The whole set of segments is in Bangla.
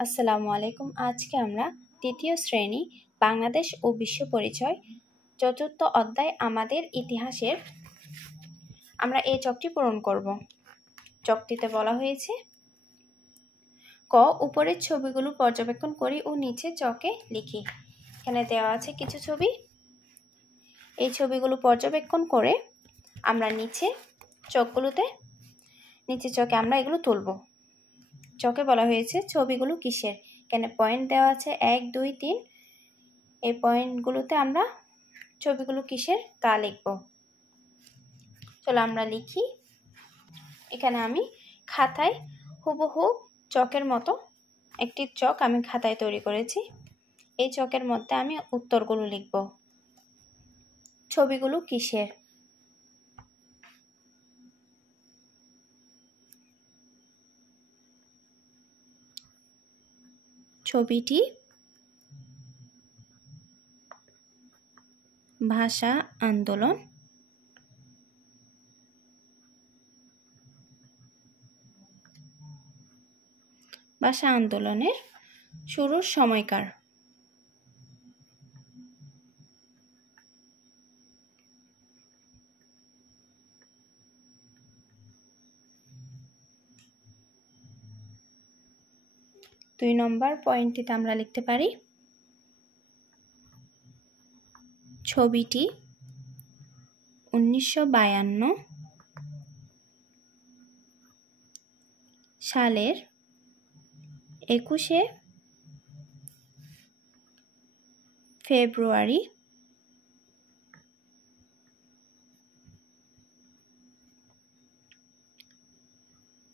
আসসালামু আলাইকুম। আজকে আমরা তৃতীয় শ্রেণী বাংলাদেশ ও বিশ্ব পরিচয় চতুর্থ অধ্যায় আমাদের ইতিহাসের আমরা এই চকটি পূরণ করব। চকটিতে বলা হয়েছে ক উপরের ছবিগুলো পর্যবেক্ষণ করি ও নিচে চকে লিখি। এখানে দেওয়া আছে কিছু ছবি। এই ছবিগুলো পর্যবেক্ষণ করে আমরা নিচে চকে আমরা এগুলো তুলব। চকে বলা হয়েছে ছবিগুলো কিসের, এখানে পয়েন্ট দেওয়া আছে 1 2 3। এই পয়েন্টগুলোতে আমরা ছবিগুলো কিসের তা লিখব। চলো আমরা লিখি। এখানে আমি খাতায় হুবহু চকের মতো একটি চক আমি খাতায় তৈরি করেছি। এই চকের মধ্যে আমি উত্তরগুলো লিখব। ছবিগুলো কিসের? ছবিটি ভাষা আন্দোলন, ভাষা আন্দোলনের শুরুর সময়কার। দুই নম্বর পয়েন্টটিতে আমরা লিখতে পারি ছবিটি 1952 সালের 21শে ফেব্রুয়ারি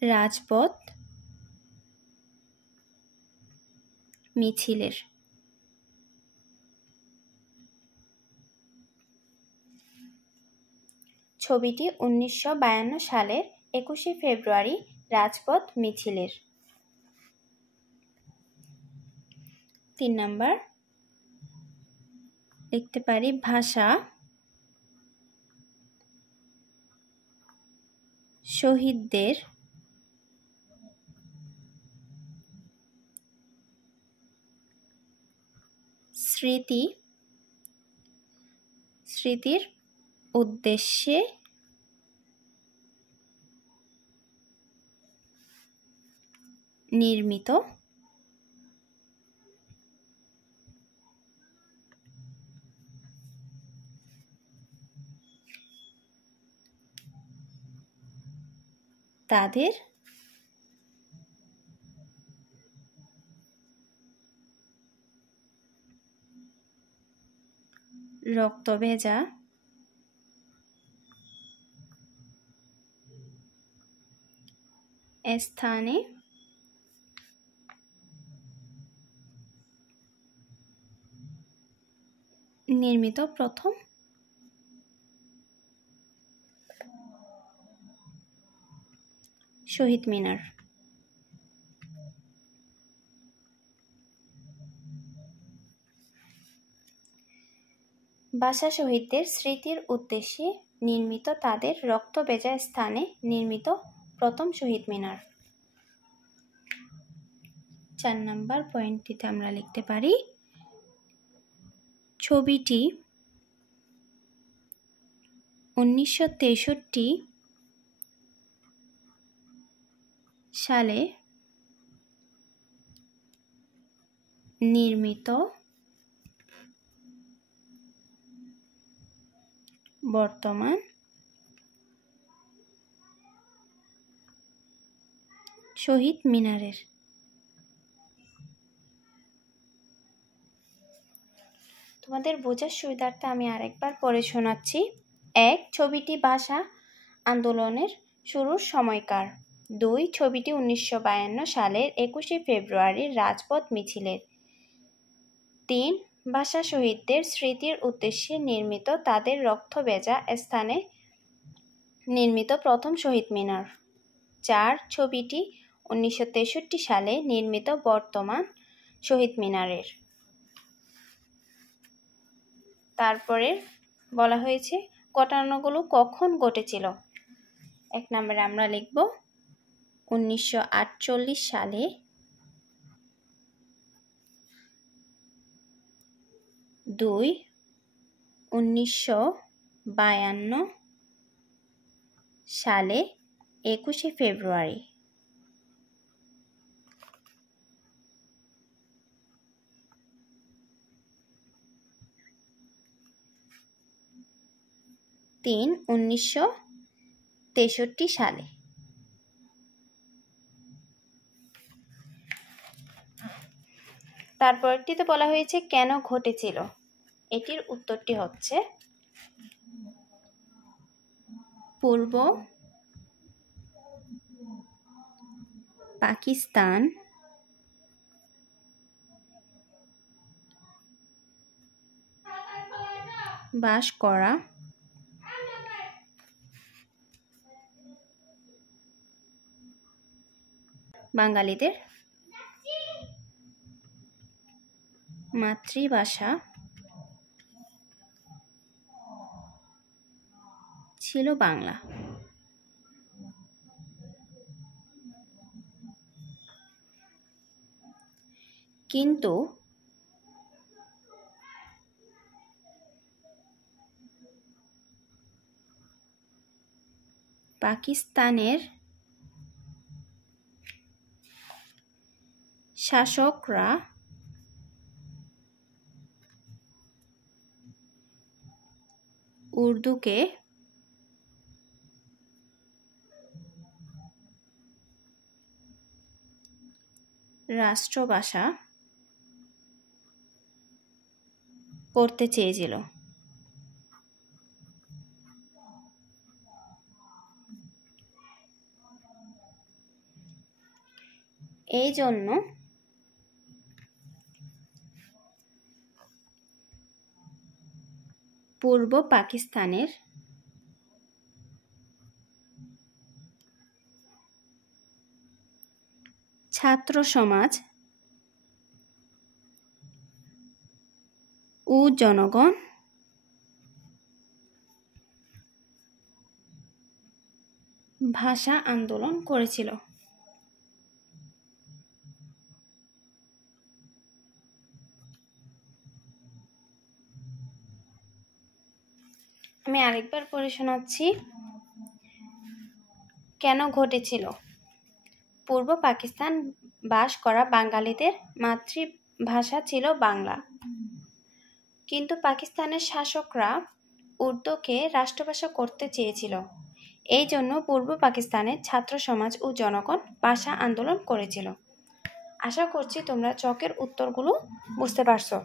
রাজপথ মিছিলের। ছবিটি 1952 সালের 21শে ফেব্রুয়ারি রাজপথ মিছিলের। 3 নম্বর লিখতে পারি ভাষা শহীদদের স্মৃতির উদ্দেশ্যে নির্মিত তাদের রক্তভেজা স্থানে নির্মিত প্রথম শহীদ মিনার। ভাষা শহীদদের স্মৃতির উদ্দেশ্যে নির্মিত তাদের রক্তভেজা স্থানে নির্মিত প্রথম শহীদ মিনার। 4 নম্বর পয়েন্টটিতে আমরা লিখতে পারি ছবিটি 1963 সালে নির্মিত বর্তমান শহীদ মিনারের। তোমাদের বোঝার সুবিধার্থে আমি আরেকবার পড়ে শোনাচ্ছি। 1 ছবিটি ভাষা আন্দোলনের শুরুর সময়কার। 2 ছবিটি 1952 সালের 21শে ফেব্রুয়ারির রাজপথ মিছিলের। 3 ভাষা শহীদদের স্মৃতির উদ্দেশ্যে নির্মিত তাদের রক্তভেজা স্থানে নির্মিত প্রথম শহীদ মিনার। 4 ছবিটি 1963 সালে নির্মিত বর্তমান শহীদ মিনারের। তারপরে বলা হয়েছে ঘটনাগুলো কখন ঘটেছিল। 1 নম্বরে আমরা লিখব 1948 সালে 2/1952 সালে 21শে ফেব্রুয়ারি। 3/1963 সালে। তারপরটিতে বলা হয়েছে কেন ঘটেছিল। এটির উত্তরটি হচ্ছে পূর্ব পাকিস্তান বাস করা বাঙালিদের মাতৃভাষা ছিল বাংলা। কিন্তু পাকিস্তানের শাসকরা উর্দুকে রাষ্ট্রভাষা করতে চেয়েছিল। এই জন্য পূর্ব পাকিস্তানের ছাত্র সমাজ ও জনগণ ভাষা আন্দোলন করেছিল। আমি আরেকবার পড়ে শোনাচ্ছি কেন ঘটেছিল। পূর্ব পাকিস্তান বাস করা বাঙালিদের মাতৃভাষা ছিল বাংলা, কিন্তু পাকিস্তানের শাসকরা উর্দুকে রাষ্ট্রভাষা করতে চেয়েছিল। এই জন্য পূর্ব পাকিস্তানের ছাত্র সমাজ ও জনগণ ভাষা আন্দোলন করেছিল। আশা করছি তোমরা চকের উত্তরগুলো বুঝতে পারছো।